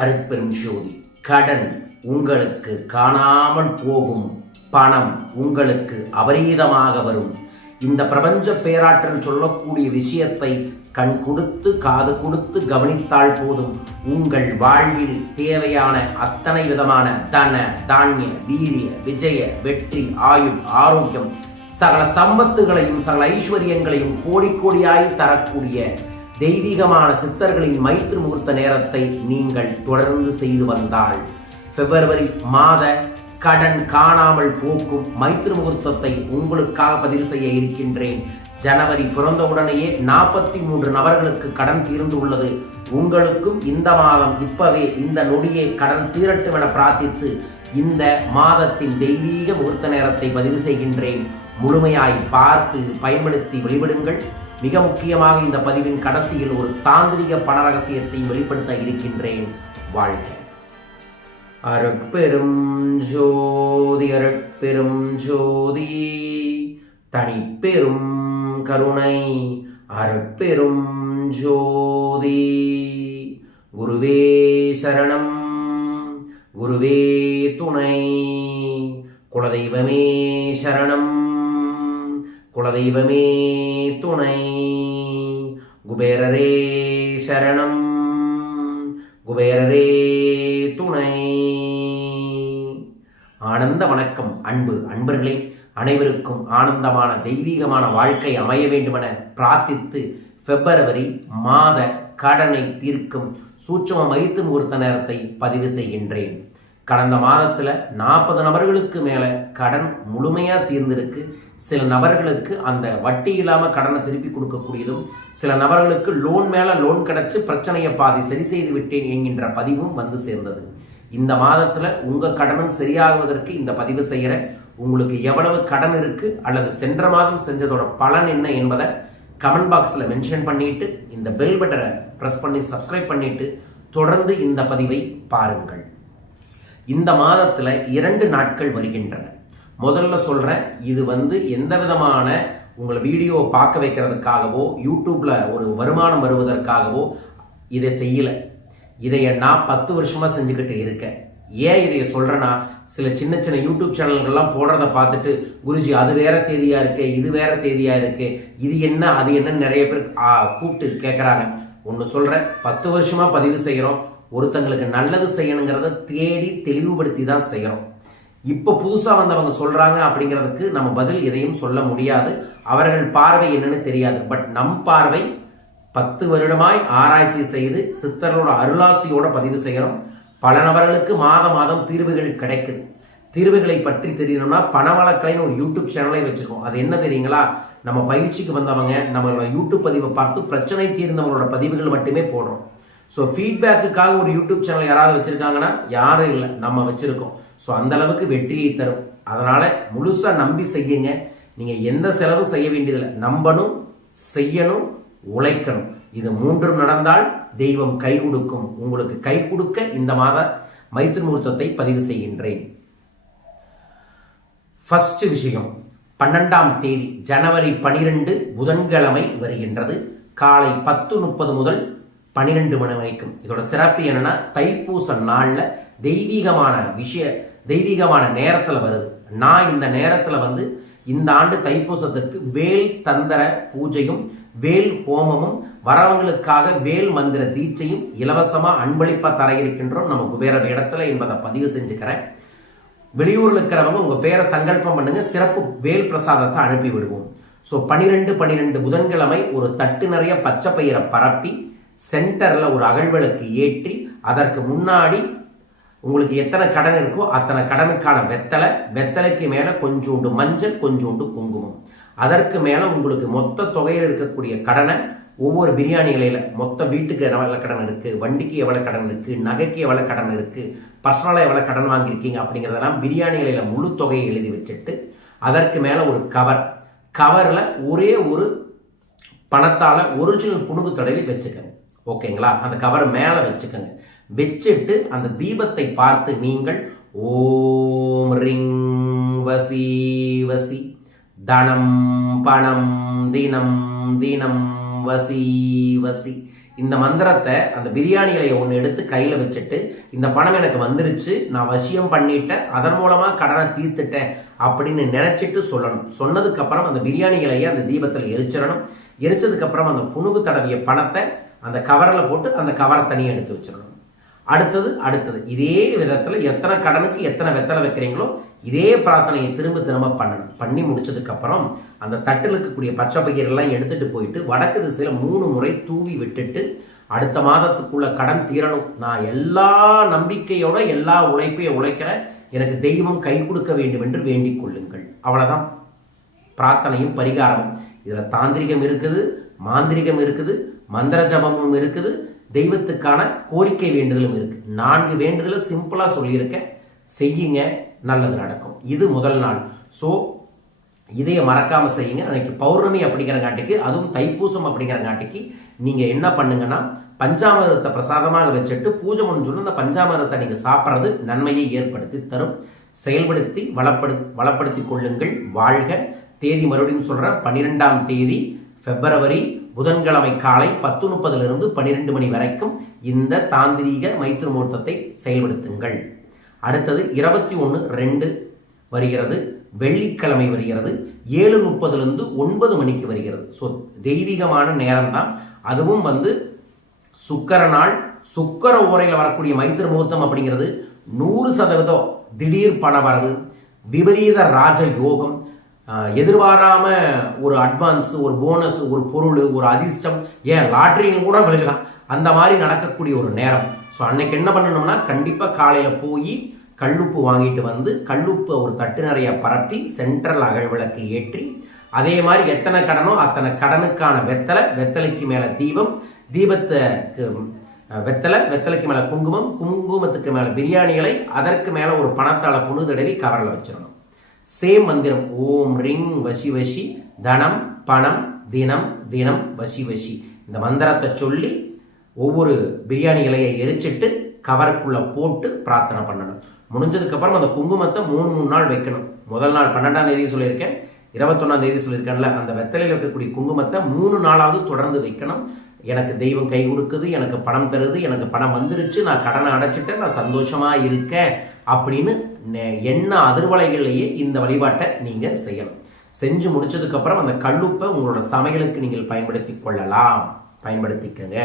அருட்பெரும் ஜோதி கடன் உங்களுக்கு காணாமல் போகும் பணம் உங்களுக்கு அபரீதமாக வரும். இந்த பிரபஞ்ச பேராற்றல் சொல்லக்கூடிய விஷயத்தை கண் கொடுத்து காது கொடுத்து கவனித்தால் போதும். உங்கள் வாழ்வில் தேவையான அத்தனை விதமான தன தானிய வீரிய விஜய வெற்றி ஆயுள் ஆரோக்கியம் சகல சம்பத்துகளையும் சகல ஐஸ்வர்யங்களையும் கோடி கோடியாய் தரக்கூடிய தெய்வீகமான சித்தர்களின் மைத்ரி முகூர்த்த நேரத்தை நீங்கள் தொடர்ந்து செய்து வந்தால் பிப்ரவரி மாத கடன் காணாமல் போக்கும் மைத்ரி முகூர்த்தத்தை உங்களுக்காக பதிவு செய்ய இருக்கின்றேன். ஜனவரி பிறந்த உடனேயே நாற்பத்தி மூன்று நபர்களுக்கு கடன் தீர்ந்து உள்ளது. உங்களுக்கும் இந்த மாதம் இப்பவே இந்த நொடியே கடன் தீரட்டும் என பிரார்த்தித்து இந்த மாதத்தின் தெய்வீக முகூர்த்த நேரத்தை பதிவு செய்கின்றேன். முழுமையாய் பார்த்து பயன்படுத்தி வெளிவிடுங்கள் மிக முக்கியமாக இந்த பதிவின் கடைசியில் ஒரு தாந்திரிக பண ரகசியத்தை வெளிப்படுத்த இருக்கின்றேன். வாழ்க. அருட்பெரும் ஜோதி அருட்பெரும் ஜோதி. தனிப்பெரும் கருணை அருட்பெரும் ஜோதி. குருவே சரணம் குருவே துணை. குலதெய்வமே சரணம். குலதெய்வமே துணை. குபேரரே சரணம். குபேரரே துணை. ஆனந்த வணக்கம் அன்பு அன்பர்களே. அனைவருக்கும் ஆனந்தமான தெய்வீகமான வாழ்க்கை அமைய வேண்டுமென பிரார்த்தித்து பிப்ரவரி மாத கடனை தீர்க்கும் சூட்சம மைத்து முகூர்த்த நேரத்தை பதிவு செய்கின்றேன். கடந்த மாதத்தில் நாற்பது நபர்களுக்கு மேலே கடன் முழுமையாக தீர்ந்திருக்கு. சில நபர்களுக்கு அந்த வட்டி இல்லாமல் கடனை திருப்பி கொடுக்கக்கூடியதும் சில நபர்களுக்கு லோன் மேலே லோன் கிடச்சி பிரச்சனையை பாதி சரி செய்து விட்டேன் என்கின்ற பதிவும் வந்து சேர்ந்தது. இந்த மாதத்தில் உங்கள் கடனும் சரியாகுவதற்கு இந்த பதிவு செய்கிற உங்களுக்கு எவ்வளவு கடன் இருக்குது அல்லது சென்ற மாதம் செஞ்சதோட பலன் என்ன என்பதை கமெண்ட் பாக்ஸில் மென்ஷன் பண்ணிட்டு இந்த பெல் பட்டனை ப்ரெஸ் பண்ணி சப்ஸ்கிரைப் பண்ணிட்டு தொடர்ந்து இந்த பதிவை பாருங்கள். இந்த மாதத்தில் இரண்டு நாட்கள் வருகின்றன. முதல்ல சொல்கிறேன் இது வந்து எந்த விதமான உங்களை வீடியோவை பார்க்க வைக்கிறதுக்காகவோ யூடியூப்பில் ஒரு வருமானம் வருவதற்காகவோ இதை செய்யலை. இதை நான் பத்து வருஷமாக செஞ்சுக்கிட்டு இருக்கேன். ஏன் இதை சொல்கிறேன்னா சில சின்ன சின்ன யூடியூப் சேனல்கள்லாம் போடுறத பார்த்துட்டு குருஜி அது வேற தேதியா இருக்கு இது வேற தேதியா இருக்கு இது என்ன அது என்னன்னு நிறைய பேர் கூப்பிட்டு கேட்குறாங்க ஒன்று சொல்கிறேன் பத்து வருஷமா பதிவு செய்கிறோம் ஒருத்தங்களுக்கு நல்லது செய்யணுங்கிறத தேடி தெளிவுபடுத்தி தான் செய்கிறோம் இப்போ புதுசாக வந்தவங்க சொல்கிறாங்க அப்படிங்கிறதுக்கு நம்ம பதில் எதையும் சொல்ல முடியாது. அவர்கள் பார்வை என்னன்னு தெரியாது. பட் நம் பார்வை பத்து வருடமாய் ஆராய்ச்சி செய்து சித்தர்களோட அருளாசியோட பதிவு செய்கிறோம் பல நபர்களுக்கு மாத மாதம் தீர்வுகள் கிடைக்குது. தீர்வுகளை பற்றி தெரியணும்னா பணவளக்கலைன்னு ஒரு யூடியூப் சேனலை வச்சுருக்கோம். அது என்ன தெரியுங்களா? நம்ம பயிற்சிக்கு வந்தவங்க நம்மளோட யூடியூப் பதிவை பார்த்து பிரச்சனை தீர்ந்தவங்களோட பதிவுகள் மட்டுமே போடுறோம். ஸோ ஃபீட்பேக்குக்காக ஒரு யூடியூப் சேனல் யாராவது வச்சுருக்காங்கன்னா யாரும் இல்லை. நம்ம வச்சுருக்கோம். ஸோ அந்த அளவுக்கு வெற்றியை தரும். அதனால் முழுசாக நம்பி செய்யுங்க. நீங்கள் எந்த செலவும் செய்ய வேண்டியதில்லை. நம்பணும் செய்யணும் உழைக்கணும். இது மூன்றும் நடந்தால் தெய்வம் கை கொடுக்கும். உங்களுக்கு கை கொடுக்க இந்த மாத மைத்திரி முகூர்த்தத்தை பதிவு செய்கின்றேன். ஃபர்ஸ்ட் விஷயம் பன்னெண்டாம் தேதி ஜனவரி பனிரெண்டு புதன்கிழமை வருகின்றது. காலை பத்து முப்பது முதல் பனிரெண்டு மணி வரைக்கும். இதோட சிறப்பு என்னன்னா தைப்பூச நாளில் தெய்வீகமான விஷய தெய்வீகமான நேரத்தில் வருது. நான் இந்த நேரத்தில் வந்து இந்த ஆண்டு தைப்பூசத்திற்கு வேல் தந்திர பூஜையும் வேல் ஹோமமும் வரவங்களுக்காக வேல் மந்திர தீட்சையும் இலவசமா அன்பளிப்பா தர இருக்கின்றோம் நம்ம குபேர இடத்துல என்பதை பதிவு செஞ்சுக்கிறேன். வெளியூர்ல இருக்கிறவங்க உங்க பேரை சங்கல்பம் பண்ணுங்க சிறப்பு வேல் பிரசாதத்தை அனுப்பி விடுவோம். ஸோ பனிரெண்டு பனிரெண்டு புதன்கிழமை ஒரு தட்டு நிறைய பச்சை பயிரை பரப்பி சென்டரில் ஒரு அகழ்வலுக்கு ஏற்றி அதற்கு முன்னாடி உங்களுக்கு எத்தனை கடன் இருக்கோ அத்தனை கடனுக்கான வெத்தலை வெத்தலைக்கு மேலே கொஞ்சோண்டு மஞ்சள் கொஞ்சோண்டு குங்குமம். அதற்கு மேலே உங்களுக்கு மொத்த தொகையில் இருக்கக்கூடிய கடனை ஒவ்வொரு பிரியாணி மொத்த வீட்டுக்கு எவ்வளோ கடன் இருக்குது வண்டிக்கு எவ்வளோ கடன் இருக்குது நகைக்கு எவ்வளோ கடன் இருக்குது பர்சனலாக எவ்வளோ கடன் வாங்கியிருக்கீங்க அப்படிங்கிறதெல்லாம் பிரியாணி முழு தொகையை எழுதி வச்சுட்டு அதற்கு மேலே ஒரு கவர் கவரில் ஒரே ஒரு பணத்தால் ஒரிஜினல் புணுகு தடவி வச்சுக்கோங்க ஓகேங்களா? அந்த கவரை மேலே வச்சுக்கோங்க. வச்சுட்டு அந்த தீபத்தை பார்த்து நீங்கள் ஓம் ரிங் வசி வசி தனம் பணம் தினம் தினம் வசி வசி. இந்த மந்திரத்தை அந்த பிரியாணி இலையை ஒன்று எடுத்து கையில் வச்சுட்டு இந்த பணம் எனக்கு வந்துருச்சு நான் வசியம் பண்ணிட்டேன் அதன் மூலமாக கடனை தீர்த்துட்டேன் அப்படின்னு நினச்சிட்டு சொல்லணும். சொன்னதுக்கப்புறம் அந்த பிரியாணி இலையை அந்த தீபத்தில் எரிச்சிடணும். எரிச்சதுக்கப்புறம் அந்த புணுகு தடவிய பணத்தை அந்த கவரில் போட்டு அந்த கவரை தனியாக எடுத்து வச்சிடணும். அடுத்தது அடுத்தது இதே விதத்தில் எத்தனை கடனுக்கு எத்தனை வெத்தலை வைக்கிறீங்களோ இதே பிரார்த்தனையை திரும்ப திரும்ப பண்ணணும். பண்ணி முடிச்சதுக்கப்புறம் அந்த தட்டில் இருக்கக்கூடிய பச்சை பயிரெல்லாம் எடுத்துகிட்டு போயிட்டு வடக்கு திசையில் மூணு முறை தூவி விட்டுட்டு அடுத்த மாதத்துக்குள்ள கடன் தீரணும். நான் எல்லா நம்பிக்கையோட எல்லா உழைப்பையும் உழைக்கிறேன். எனக்கு தெய்வம் கை கொடுக்க வேண்டும் என்று வேண்டிக் கொள்ளுங்கள். அவ்வளோதான் பிரார்த்தனையும் பரிகாரமும். இதில் தாந்திரிகம் இருக்குது மாந்திரிகம் இருக்குது. மந்திர ஜபமும் இருக்குது தெய்வத்துக்கான கோரிக்கை வேண்டுதலும் இருக்கு. நான்கு வேண்டுதலும் சிம்பிளாக சொல்லியிருக்கேன். செய்யுங்க நல்லது நடக்கும். இது முதல் நாள். ஸோ இதையை மறக்காமல் செய்யுங்க. அன்னைக்கு பௌர்ணமி அப்படிங்கிறங்காட்டிக்கு அதுவும் தைப்பூசம் அப்படிங்கிறங்காட்டிக்கு நீங்கள் என்ன பண்ணுங்கன்னா பஞ்சாமிரத்தை பிரசாதமாக வச்சுட்டு பூஜை முடிஞ்சோன்னு அந்த பஞ்சாமிரத்தை நீங்கள் சாப்பிட்றது நன்மையை ஏற்படுத்தி தரும். செயல்படுத்தி வளப்படு வளப்படுத்தி கொள்ளுங்கள். வாழ்க. தேதி மறுபடியும் சொல்கிறேன் பன்னிரெண்டாம் தேதி பிப்ரவரி புதன்கிழமை காலை பத்து முப்பதிலிருந்து பன்னிரெண்டு மணி வரைக்கும் இந்த தாந்திரீக மைத்திரு முகூர்த்தத்தை செயல்படுத்துங்கள். அடுத்தது இருபத்தி ஒன்று ரெண்டு வருகிறது வெள்ளிக்கிழமை வருகிறது ஏழு முப்பதுலேருந்து ஒன்பது மணிக்கு வருகிறது. ஸோ தெய்வீகமான நேரம் தான் அதுவும் வந்து சுக்கர நாள் சுக்கர ஓரையில் வரக்கூடிய மைத்திர முகூர்த்தம் அப்படிங்கிறது நூறு சதவீதம் திடீர் பணவரவு விபரீத ராஜ யோகம் எதிர்பாராம ஒரு அட்வான்ஸ் ஒரு போனஸ் ஒரு பொருள் ஒரு அதிர்ஷ்டம் ஏன் லாட்ரியும் கூட விழுகலாம். அந்த மாதிரி நடக்கக்கூடிய ஒரு நேரம். ஸோ அன்னைக்கு என்ன பண்ணணும்னா கண்டிப்பாக காலையில் போய் கல்லுப்பு வாங்கிட்டு வந்து கல்லுப்பு ஒரு தட்டு நிறைய பரப்பி சென்ட்ரல் அகழ்விளக்கு ஏற்றி அதே மாதிரி எத்தனை கடனோ அத்தனை கடனுக்கான வெத்தலை வெத்தலைக்கு மேலே தீபம் தீபத்துக்கு வெத்தலை வெத்தலைக்கு மேலே குங்குமம் குங்குமத்துக்கு மேலே பிரியாணிகளை அதற்கு மேலே ஒரு பணத்தால புணு தடவி கவரில் வச்சிடணும். சேம் மந்திரம். ஓம் ரிங் வசி வசி தனம் பணம் தினம் தினம் வசி வசி. இந்த மந்திரத்தை சொல்லி ஒவ்வொரு பிரியாணி இலையை எரிச்சிட்டு கவருக்குள்ள போட்டு பிரார்த்தனை பண்ணணும். முடிஞ்சதுக்கு அப்புறம் அந்த குங்குமத்தை மூணு மூணு நாள் வைக்கணும். முதல் நாள் பன்னெண்டாம் தேதி சொல்லியிருக்கேன். இருபத்தொன்னாம் தேதி சொல்லியிருக்கேன்ல அந்த வெத்தலையில் வைக்கக்கூடிய குங்குமத்தை மூணு நாளாவது தொடர்ந்து வைக்கணும். எனக்கு தெய்வம் கை கொடுக்குது எனக்கு பணம் தருது எனக்கு பணம் வந்துருச்சு நான் கடனை அடைச்சிட்டேன் நான் சந்தோஷமாக இருக்கேன் அப்படின்னு நெ- அதிர்வலைகள்லேயே இந்த வழிபாட்டை நீங்கள் செய்யணும். செஞ்சு முடிச்சதுக்கப்புறம் அந்த கல்லுப்பை உங்களோட சமையலுக்கு நீங்கள் பயன்படுத்தி கொள்ளலாம். பயன்படுத்திக்கங்க.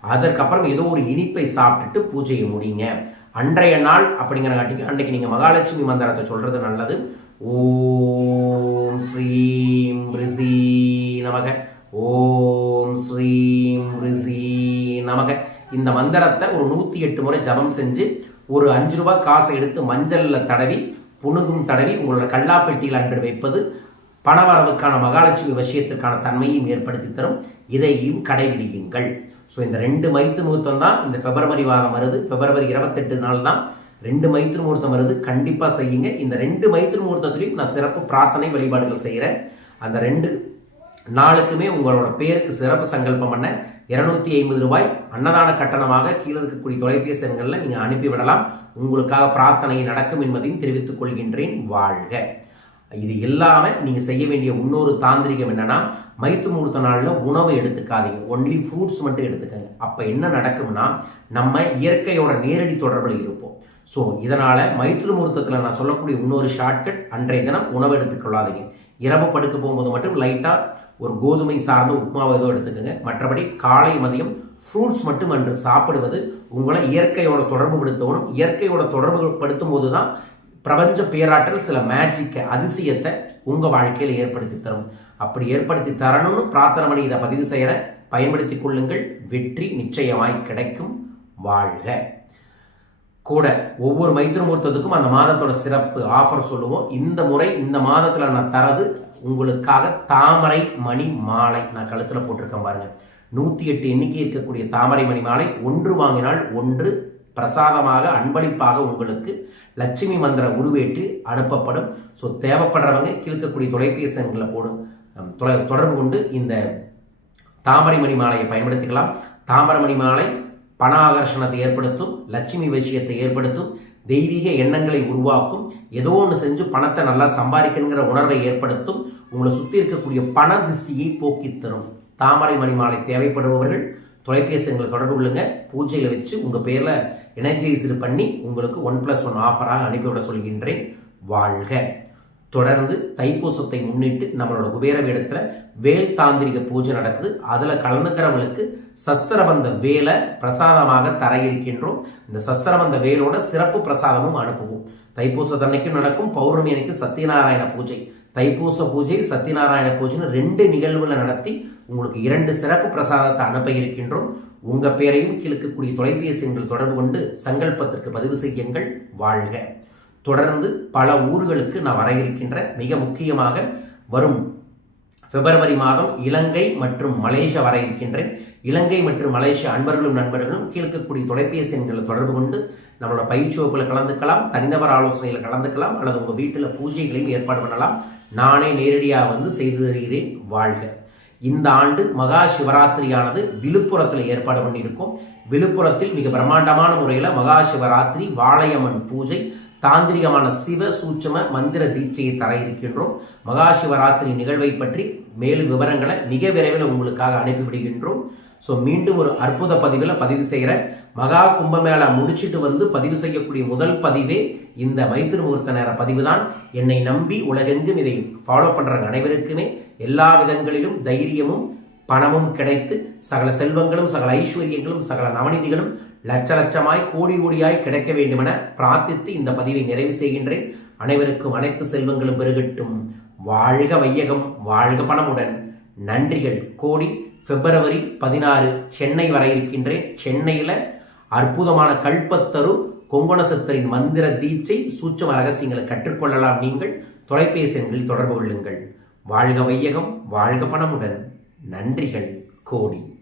அதற்கப்புறம் ஏதோ ஒரு இனிப்பை சாப்பிட்டுட்டு பூஜையை முடிங்க. அன்றைய நாள் அப்படிங்கிறங்காட்டிக்கு அன்றைக்கு நீங்கள் மகாலட்சுமி மந்திரத்தை சொல்கிறது நல்லது. ஓம் ஸ்ரீம் ரிசி நமக. ஓம் இந்த மந்திரத்தை ஒரு நூத்தி எட்டு முறை ஜபம் செஞ்சு ஒரு அஞ்சு ரூபாய் காசை எடுத்து மஞ்சள்ல தடவி புணுகும் தடவி உங்களோட கல்லாப்பெட்டியில் அன்று வைப்பது பணவரவுக்கான மகாலட்சுமி விஷயத்திற்கான தன்மையும் ஏற்படுத்தி தரும். இதையும் கடைபிடியுங்கள். ஸோ இந்த ரெண்டு மைத்து முகூர்த்தம் தான் இந்த பிப்ரவரி வாரம் வருது. பிப்ரவரி இருபத்தெட்டு நாள் தான் ரெண்டு மைத்திரு முகூர்த்தம் வருது. கண்டிப்பாக செய்யுங்க. இந்த ரெண்டு மைத்திரு முகூர்த்தத்துலையும் நான் சிறப்பு பிரார்த்தனை வழிபாடுகள் செய்கிறேன் அந்த ரெண்டு நாளுக்குமே உங்களோட பேருக்கு சிறப்பு சங்கல்பம் பண்ண இருநூத்தி ஐம்பது ரூபாய் அன்னதான கட்டணமாக கீழே இருக்கக்கூடிய தொலைபேசி எண்களில் நீங்கள் அனுப்பிவிடலாம். உங்களுக்காக பிரார்த்தனை நடக்கும் என்பதையும் தெரிவித்துக் கொள்கின்றேன். வாழ்க. இது இல்லாமல் நீங்கள் செய்ய வேண்டிய இன்னொரு தாந்திரிகம் என்னன்னா மைத்து முகூர்த்த நாளில் உணவு எடுத்துக்காதீங்க. ஒன்லி ஃப்ரூட்ஸ் மட்டும் எடுத்துக்கங்க. அப்போ என்ன நடக்கும்னா நம்ம இயற்கையோட நேரடி தொடர்பில் இருப்போம். ஸோ இதனால் மைத்திரு முகூர்த்தத்தில் நான் சொல்லக்கூடிய இன்னொரு ஷார்ட்கட் அன்றைய தினம் உணவு எடுத்துக்கொள்ளாதீங்க இரவு படுக்க போகும்போது மட்டும் லைட்டாக ஒரு கோதுமை சார்ந்த உப்புமாவை ஏதோ எடுத்துக்கோங்க. மற்றபடி காலை மதியம் ஃப்ரூட்ஸ் மட்டும் அன்று சாப்பிடுவது உங்களை இயற்கையோட தொடர்பு படுத்தணும் இயற்கையோட தொடர்பு படுத்தும் போது தான் பிரபஞ்ச பேராற்றல் சில மேஜிக்கை அதிசயத்தை உங்கள் வாழ்க்கையில் ஏற்படுத்தி தரும். அப்படி ஏற்படுத்தி தரணும்னு பிரார்த்தனை பண்ணி இதை பதிவு செய்கிற பயன்படுத்தி கொள்ளுங்கள். வெற்றி நிச்சயமாய் கிடைக்கும். வாழ்க. கூட ஒவ்வொரு மைத்திர முகூர்த்தத்துக்கும் அந்த மாதத்தோட சிறப்பு ஆஃபர் சொல்லுவோம். இந்த முறை இந்த மாதத்தில் நான் தரது உங்களுக்காக தாமரை மணி மாலை நான் கழுத்தில் போட்டிருக்கேன் பாருங்க. நூற்றி எட்டு எண்ணிக்கை இருக்கக்கூடிய தாமரை மணி மாலை ஒன்று வாங்கினால் ஒன்று பிரசாதமாக அன்பளிப்பாக உங்களுக்கு லட்சுமி மந்திர உருவேற்றி அனுப்பப்படும். ஸோ தேவைப்படுறவங்க கிழக்கக்கூடிய தொலைபேசி எண்களை போடும் தொலை- தொடர்பு கொண்டு இந்த தாமரை மணி மாலையை பயன்படுத்திக்கலாம். தாமரை மணி மாலை பண ஆகர்ஷணத்தை ஏற்படுத்தும் லட்சுமி விஷயத்தை ஏற்படுத்தும் தெய்வீக எண்ணங்களை உருவாக்கும் ஏதோ ஒன்று செஞ்சு பணத்தை நல்லா சம்பாதிக்கணுங்கிற உணர்வை ஏற்படுத்தும் உங்களை சுற்றி இருக்கக்கூடிய பண திசையை போக்கித் தரும். தாமரை மணி மாலை தேவைப்படுபவர்கள் தொலைபேசி எங்களை தொடர்பு கொள்ளுங்க. பூஜையில் வச்சு உங்கள் பேரில் எனர்ஜைசர் பண்ணி உங்களுக்கு ஒன் ப்ளஸ் ஒன் ஆஃபராக அனுப்பிவிட சொல்கின்றேன். வாழ்க. தொடர்ந்து தைப்பூசத்தை முன்னிட்டு நம்மளோட குபேர வேடத்தில் வேல் தாந்திரிக பூஜை நடக்குது. அதில் கலந்துக்கிறவங்களுக்கு சஸ்திரபந்த வேலை பிரசாதமாக தர இருக்கின்றோம் இந்த சஸ்திரபந்த வேலோட சிறப்பு பிரசாதமும் அனுப்புவோம். தைப்பூச தன்னைக்கும் நடக்கும் பௌர்ணமி அன்னைக்கு சத்யநாராயண பூஜை. தைப்பூச பூஜை சத்யநாராயண பூஜைன்னு ரெண்டு நிகழ்வுகளை நடத்தி உங்களுக்கு இரண்டு சிறப்பு பிரசாதத்தை அனுப்ப இருக்கின்றோம். உங்க பேரையும் கிழக்கக்கூடிய தொலைபேசி எங்கள் தொடர்பு கொண்டு சங்கல்பத்திற்கு பதிவு செய்யுங்கள். வாழ்க. தொடர்ந்து பல ஊர்களுக்கு நான் வர இருக்கின்ற மிக முக்கியமாக வரும் பிப்ரவரி மாதம் இலங்கை மற்றும் மலேசியா வர இருக்கின்றேன். இலங்கை மற்றும் மலேசியா அன்பர்களும் நண்பர்களும் கீழ்க்கக்கூடிய தொலைபேசி எண்களை தொடர்பு கொண்டு நம்மளோட பயிற்சி வகுப்பில் கலந்துக்கலாம் தனிநபர் ஆலோசனையில் கலந்துக்கலாம் அல்லது உங்கள் வீட்டில் பூஜைகளையும் ஏற்பாடு பண்ணலாம். நானே நேரடியாக வந்து செய்து தருகிறேன். வாழ்க. இந்த ஆண்டு மகா சிவராத்திரியானது விழுப்புரத்தில் ஏற்பாடு பண்ணியிருக்கோம். விழுப்புரத்தில் மிக பிரம்மாண்டமான முறையில் மகா சிவராத்திரி வாளையம்மன் பூஜை தாந்திரிகமான சிவ சூட்சம மந்திர தீட்சையை தர இருக்கின்றோம். மகா சிவராத்திரி நிகழ்வை பற்றி மேலும் விவரங்களை மிக விரைவில் உங்களுக்காக அனுப்பிவிடுகின்றோம். ஸோ மீண்டும் ஒரு அற்புத பதிவில் பதிவு செய்கிற மகா கும்பமேளா முடிச்சுட்டு வந்து பதிவு செய்யக்கூடிய முதல் பதிவே இந்த மைத்திரு முகூர்த்த நேர பதிவு தான் என்னை நம்பி உலகெங்கும் இதை ஃபாலோ பண்ணுற அனைவருக்குமே எல்லா விதங்களிலும் தைரியமும் பணமும் கிடைத்து சகல செல்வங்களும் சகல ஐஸ்வர்யங்களும் சகல நவநிதிகளும் லட்ச லட்சமாய் கோடி கோடியாய் கிடைக்க வேண்டுமென பிரார்த்தித்து இந்த பதிவை நிறைவு செய்கின்றேன். அனைவருக்கும் அனைத்து செல்வங்களும் பெருகட்டும். வாழ்க வையகம் வாழ்க பணமுடன். நன்றிகள். கோடி பிப்ரவரி பதினாறு சென்னை வர இருக்கின்றேன். சென்னையில் அற்புதமான கல்பத்தரு கொங்கணசத்தரின் மந்திர தீட்சை சூட்சம ரகசியங்களை கற்றுக்கொள்ளலாம் நீங்கள். தொலைபேசி எண்களில் தொடர்பு கொள்ளுங்கள். வாழ்க வையகம் வாழ்க பணமுடன். நன்றிகள். கோடி.